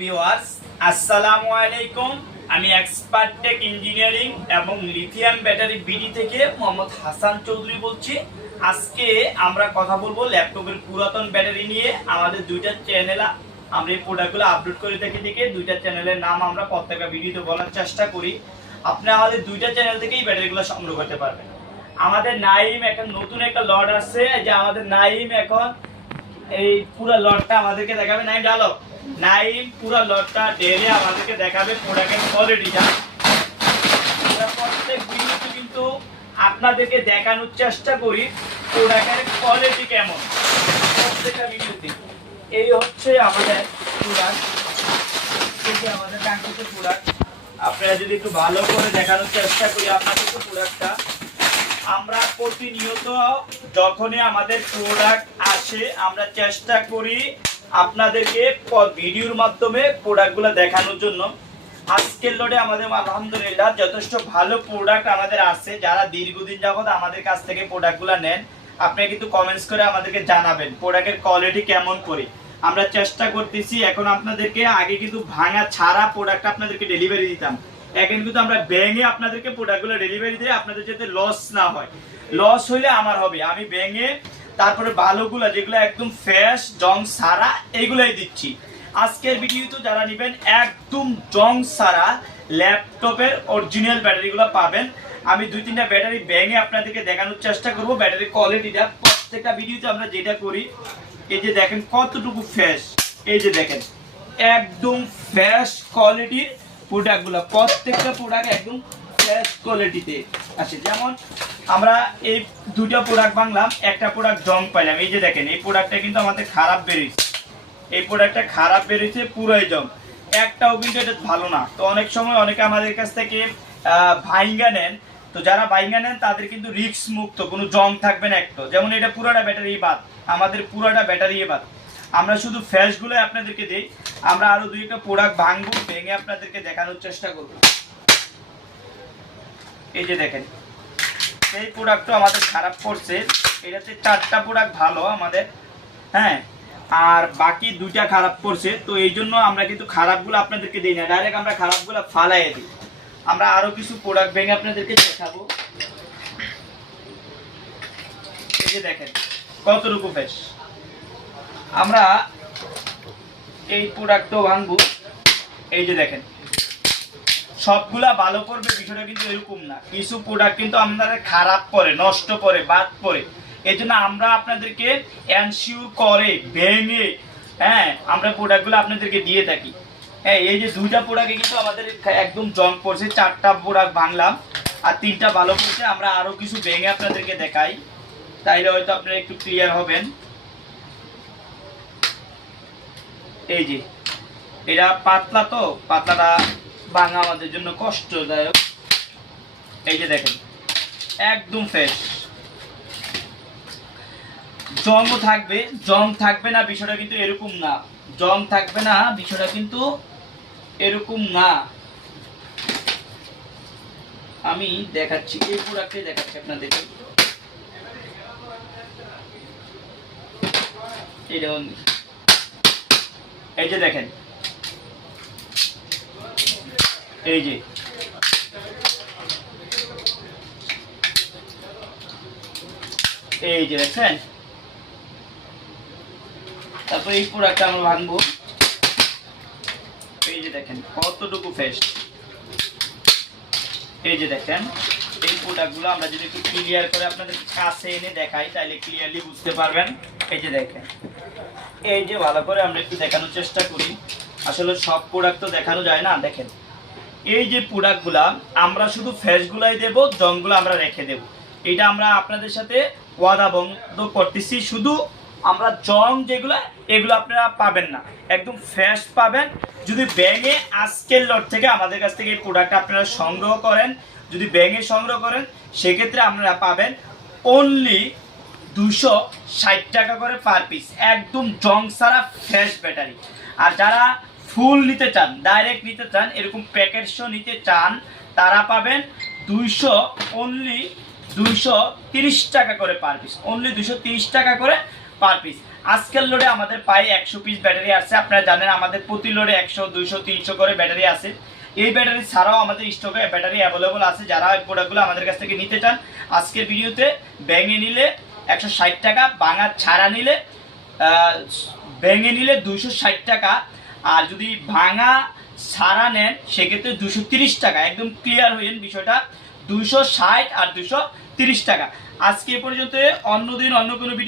Viewers, আসসালামু আলাইকুম। আমি এক্সপার্ট টেক ইঞ্জিনিয়ারিং এবং লিথিয়াম ব্যাটারি বিডি থেকে মোহাম্মদ হাসান চৌধুরী বলছি। আজকে আমরা কথা বলবো ল্যাপটপের পুরাতন ব্যাটারি নিয়ে। আমাদের দুইটা চ্যানেল আমরা এই প্রোডাক্টগুলো আপলোড করে থাকি থেকে দুইটা চ্যানেলের নাম আমরা প্রত্যেকটা ভিডিওতে বলার চেষ্টা করি। আপনি আমাদের দুইটা চ্যানেল থেকেই ব্যাটারিগুলো সংগ্রহ করতে পারবেন। আমাদের নাইম এখন নতুন একটা লট আছে, যে আমাদের নাইম এখন এই পুরো লটটা আমাদেরকে দেখাবে। নাইম পুরো লটটা ঢেলে আমাদেরকে দেখাবে প্রোডাক্টের কোয়ালিটিটা। আমরা প্রত্যেক ভিডিওতে কিন্তু আপনাদেরকে দেখানোর চেষ্টা করি প্রোডাক্টের কোয়ালিটি কেমন প্রত্যেকটা ভিডিওতে। এই হচ্ছে আমাদের প্রোডাক্ট, এই যে আমাদের কাঙ্ক্ষিত প্রোডাক্ট। আপনারা যদি একটু ভালো করে দেখানোর চেষ্টা করি আপনাদের প্রোডাক্টটা। আমরা প্রতিনিয়ত যখনই আমাদের প্রোডাক্ট আসে আমরা চেষ্টা করি আপনাদেরকে ভিডিওর মাধ্যমে প্রোডাক্টগুলো দেখানোর জন্য। আজকের লটে আমাদের আলহামদুলিল্লাহ যথেষ্ট ভালো প্রোডাক্ট আমাদের আছে। যারা দীর্ঘদিন যাবত আমাদের কাছ থেকে প্রোডাক্টগুলো নেন আপনারা কিন্তু কমেন্টস করে আমাদেরকে জানাবেন প্রোডাক্টের কোয়ালিটি কেমন করে। আমরা চেষ্টা করতেছি এখন আপনাদেরকে, আগে কিন্তু ভাঙা ছাড়া প্রোডাক্ট আপনাদেরকে ডেলিভারি দিতাম, এখন কিন্তু আমরা ভেঙে আপনাদেরকে প্রোডাক্টগুলো ডেলিভারি দিয়ে আপনাদের যাতে লস না হয়। লস হইলে আমার হবে, আমি ভেঙে তারপরে ভালোগুলো যেগুলো একদম ফ্রেশ জং সারা এইগুলাই দিচ্ছি। আজকের ভিডিওতে যারা নেবেন একদম জং সারা ল্যাপটপের অরিজিনাল ব্যাটারিগুলো পাবেন। আমি দুই তিনটা ব্যাটারি ভেঙে আপনাদেরকে দেখানোর চেষ্টা করব ব্যাটারির কোয়ালিটিটা। প্রত্যেকটা ভিডিওতে আমরা যেটা করি, এই যে দেখেন কতটুকু ফ্রেশ, এই যে দেখেন একদম ফ্রেশ কোয়ালিটির প্রোডাক্টগুলো। প্রত্যেকটা প্রোডাক্ট একদম ফ্রেশ কোয়ালিটিতে আসে। যেমন আমরা এই দুটো প্রোডাক্ট বাংলাম, একটা প্রোডাক্ট জং পাইলাম। এই যে দেখেন এই প্রোডাক্টটা কিন্তু আমাদের খারাপ বেরিয়েছে, এই প্রোডাক্টটা খারাপ বেরিয়েছে পুরোই জং, একটাও কিন্তু এটা ভালো না। তো অনেক সময় অনেকে আমাদের কাছ থেকে ভাইঙ্গা নেন, তো যারা ভাইঙ্গা নেন তাদের কিন্তু রিস্ক মুক্ত, কোনো জং থাকবে না একটু। যেমন এটা পুরোটা ব্যাটারি বাদ, আমাদের পুরোটা ব্যাটারি বাদ। আমরা শুধু ফ্রেশগুলো আপনাদেরকে দিই। আমরা আরো দুই একটা প্রোডাক্ট ভাঙবো, ভেঙে আপনাদেরকে দেখানোর চেষ্টা করব। এই যে দেখেন এই প্রোডাক্টটা আমাদের খারাপ করছে, এটাতে 4টা প্রোডাক্ট ভালো আমাদের, হ্যাঁ, আর বাকি 2টা খারাপ করছে। তো এই জন্য আমরা কিন্তু খারাপগুলো আপনাদেরকে দিই না, ডাইরেক্ট আমরা খারাপগুলো ফালাই দিই। আমরা আরো কিছু প্রোডাক্ট ভেঙে আপনাদেরকে দেখাবো। এই যে দেখেন কতটুকু ফ্রেশ। আমরা এই প্রোডাক্টও ভাঙবো। এই যে দেখেন সবগুলা ভালো করবে বিষয়টা কিন্তু এরকম না, কিছু প্রোডাক্ট কিন্তু আমাদের খারাপ করে, নষ্ট করে, বাদ পড়ে। এই জন্য আমরা আপনাদেরকে এনশিওর করে ভেঙে, হ্যাঁ, আমরা প্রোডাক্টগুলো আপনাদেরকে দিয়ে থাকি। হ্যাঁ, এই যে 2টা প্রোডাক্টে কিন্তু আমাদের একদম জং পড়ছে, 4টা প্রোডাক্ট ভাঙলাম আর 3টা ভালো পড়ছে। আমরা আরো কিছু ভেঙে আপনাদেরকে দেখাই, তাইলে হয়তো আপনারা একটু ক্লিয়ার হবেন। এই যে এটা পাতলা, তো পাতলাটা ভাঙা আমাদের জন্য কষ্টদায়ক। এই যে দেখেন একদম ফ্রেশ, জংও থাকবে, জং থাকবে না বিষয়টা কিন্তু এরকম না, জং থাকবে না বিষয়টা কিন্তু এরকম না। আমি দেখাচ্ছি, এই প্রোডাক্টে দেখাচ্ছি আপনাদেরকে। এই যে দেখেন, এই যে দেখছেন। তারপর এই প্রোডাক্টটা আমরা ভাঙবো। এই যে দেখেন কতটুকু ফ্রেশ। এই যে দেখেন এই প্রোডাক্টগুলো আমরা যদি একটু ক্লিয়ার করে আপনাদের কাছে এনে দেখাই তাহলে ক্লিয়ারলি বুঝতে পারবেন। এই যে দেখেন, এই যে ভালো করে আমরা একটু দেখানোর চেষ্টা করি, আসলে সব প্রোডাক্ট তো দেখানো যায় না। দেখেন এই যে প্রোডাক্টগুলা আমরা শুধু ফ্রেশগুলাই দেব, জংগুলো আমরা রেখে দেব। এটা আমরা আপনাদের সাথে ওয়াদা বন্ধ করতেছি। শুধু আমরা জং যেগুলো এগুলো আপনারা পাবেন না, একদম ফ্রেশ পাবেন। যদি ব্যাঙে আজকের লট থেকে আমাদের কাছ থেকে এই প্রোডাক্ট আপনারা সংগ্রহ করেন, যদি ব্যাঙে সংগ্রহ করেন সেক্ষেত্রে আপনারা পাবেন অনলি 260 টাকা করে পার পিস, একদম জং সারা ফ্রেশ ব্যাটারি। আর যারা ফুল নিতে চান, ডাইরেক্ট নিতে চান, এরকম প্যাকেট সহ নিতে চান, তারা পাবেন অনলি 230 টাকা করে পার পিস, অনলি 230 টাকা করে পার পিস। আজকের লোডে আমাদের প্রায় 100 পিস ব্যাটারি আছে। আপনারা জানেন আমাদের প্রতি লোডে 100, 200, 300 করে ব্যাটারি আছে। এই ব্যাটারি ছাড়াও আমাদের স্টকে ব্যাটারি অ্যাভেলেবল আছে। যারা এই প্রোডাক্টগুলো আমাদের কাছ থেকে নিতে চান, আজকের ভিডিওতে ব্যাঙে নিলে 160 টাকা, ভাঙা ছাড়া নিলে ব্যাঙে নিলে 260 টাকা, আর যদি ভাঙা ছাড়া নেন সেক্ষেত্রে 230 টাকা। একদম ক্লিয়ার হইলেন বিষয়টা, 260 আর 230 টাকা। আজকে এ পর্যন্ত, অন্য দিন অন্য কোনো ভিডিও